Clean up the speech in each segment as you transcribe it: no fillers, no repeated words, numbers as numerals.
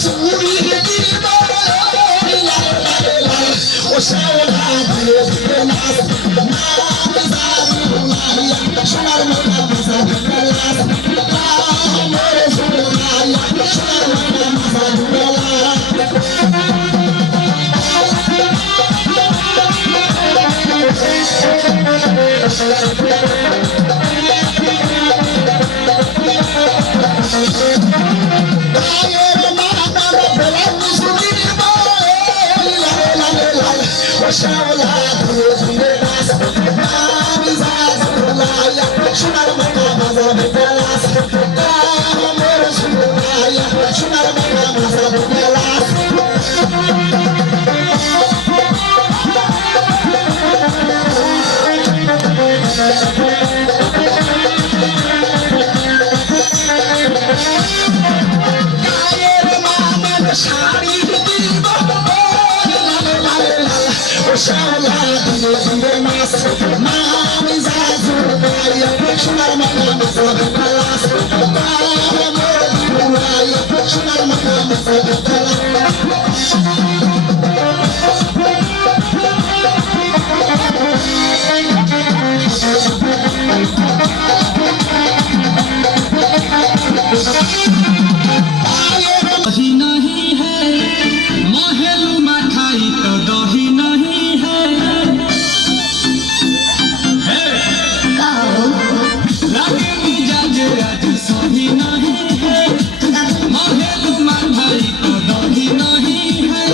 সুরি দিব ও শাওলা ধীরে ধীরে নাচ সোনার ময়না মজা ঢুকালাস মোরে সুরাইয়া সোনার ময়না মজা ঢুকালাস শাওলা ধীরে ধীরে নাচ আমি জাজুলাইয়া সোনার ময়না মজা ঢুকালাস মোরে সুরাইয়া সোনার ময়না মজা ঢুকালাস শাড়ি দিব শাওলা ধীরে ধীরে নাচ আমি জাজুলাইয়া সোনার ময়না মজা ঢুকালাস মোরে সুরাইয়া সোনার ময়না মজা ঢুকালাস दही नहीं है महलू में खाई तो दही नहीं है लगे मिजाज आज सही नहीं है महलू में खाई तो दही नहीं है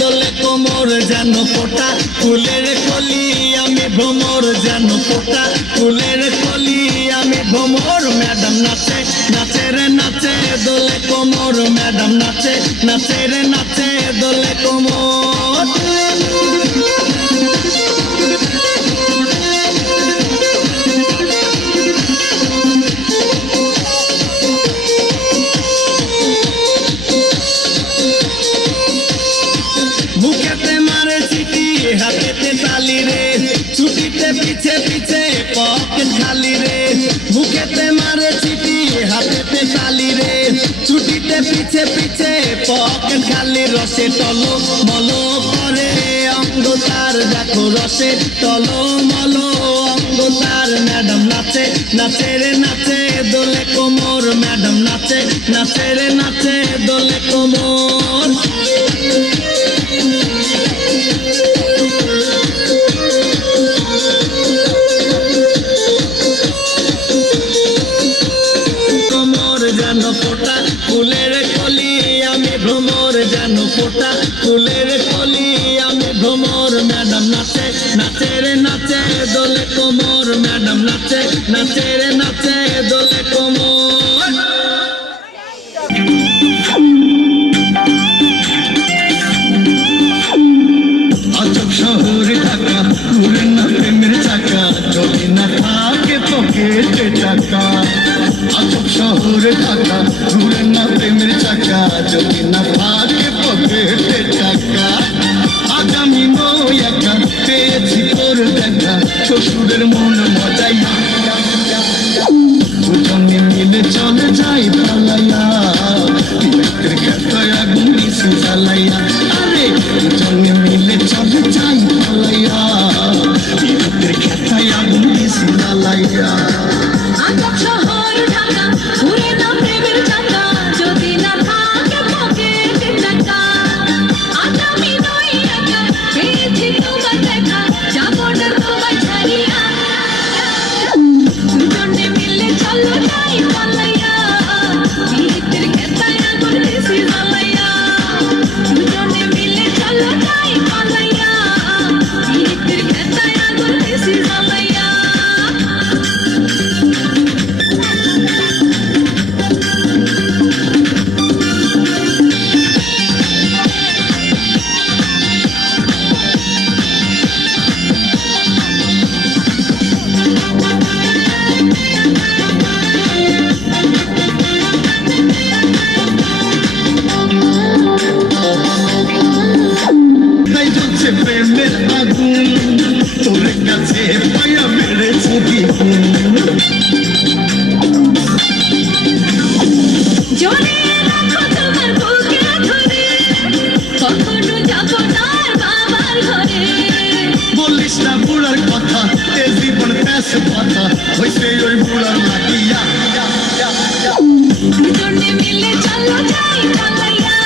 দোলে কোমর যেন পোটা ফুলের কলি আমি ভ্রমর যেন পোটা ফুলের কলি আমি ভ্রমর ম্যাডাম নাচে নাচে রে নাচে দোলে কোমর ম্যাডাম নাচে নাচে রে নাচে দোলে কোমর মুখেতে মারে চিঠি হাতেতে তালি রে ছুটিতে পিছে পিছে পকেট খালি রে মুখেতে মারে চিঠি হাতেতে তালি রে ছুটিতে পিছে পিছে পকেট খালি রসে টলো মলো করে অঙ্গ তার দেখো রসে টলো মলো অঙ্গ তার ম্যাডাম নাচে নাচে রে নাচে দোলে কোমর ম্যাডাম নাচে নাচে রে নাচে দোলে কোমর যেন ফোটা ফুলের কলি আমি ভ্রমর যেন ফোটা ফুলের কলি আমি ভ্রমর ম্যাডাম নাচে নাচে রে নাচে দোলে কোমর ম্যাডাম নাচে নাচে রে নাচে দোলে কোমর আজব শহর ঢাকা ঘুরে না প্রেমের চাকা যদি না থাকে পকেটে টাকা আজব শহর ঢাকা ঘুরে না প্রেমের চাকা যদি না থাকে পকেটে টাকা আগামী নয় একা পেয়েছি তোর দেখা শ্বশুরের মন মজাইয়া দুজনে মিলে চলে যাই পালাইয়া বিলেতের খেতায় আগুন দিছি জ্বালাইয়া আরে দুজনে মিলে চলে যাই পালাইয়া বিলেতের খেতায় আগুন দিছি জ্বালাইয়া আজব শহর ঢাকা ঘুরে না প্রেমের চাকা যদি না থাকে পকেটে টাকা আগামী নয় একা পেয়েছি তোমার দেখা যাবো না তোমার ছাড়িয়া গেছে পাতা হইছে ওই বুড়ার মাটিয়া দুজনে মিলে চলো যাই পালাইয়া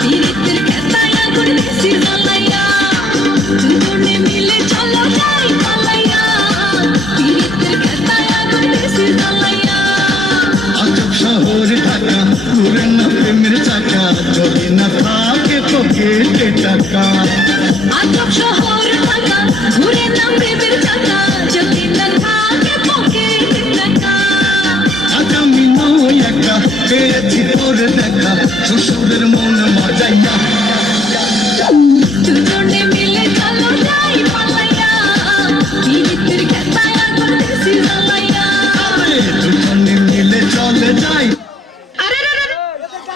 পীড়িতের খেতায় আগুন দিছি জ্বালাইয়া দুজনে মিলে চলো যাই পালাইয়া পীড়িতের খেতায় আগুন দিছি জ্বালাইয়া আজব শহর ঢাকা ঘুরে না প্রেমের চাকা যদি না থাকে পকেটে টাকা আজব শহর ঢাকা ঘুরে না প্রেমের চাকা যদি না থাকে পকেটে টাকা আজ আমি নয় একা পেয়েছি তোর দেখা শ্বশুরের মন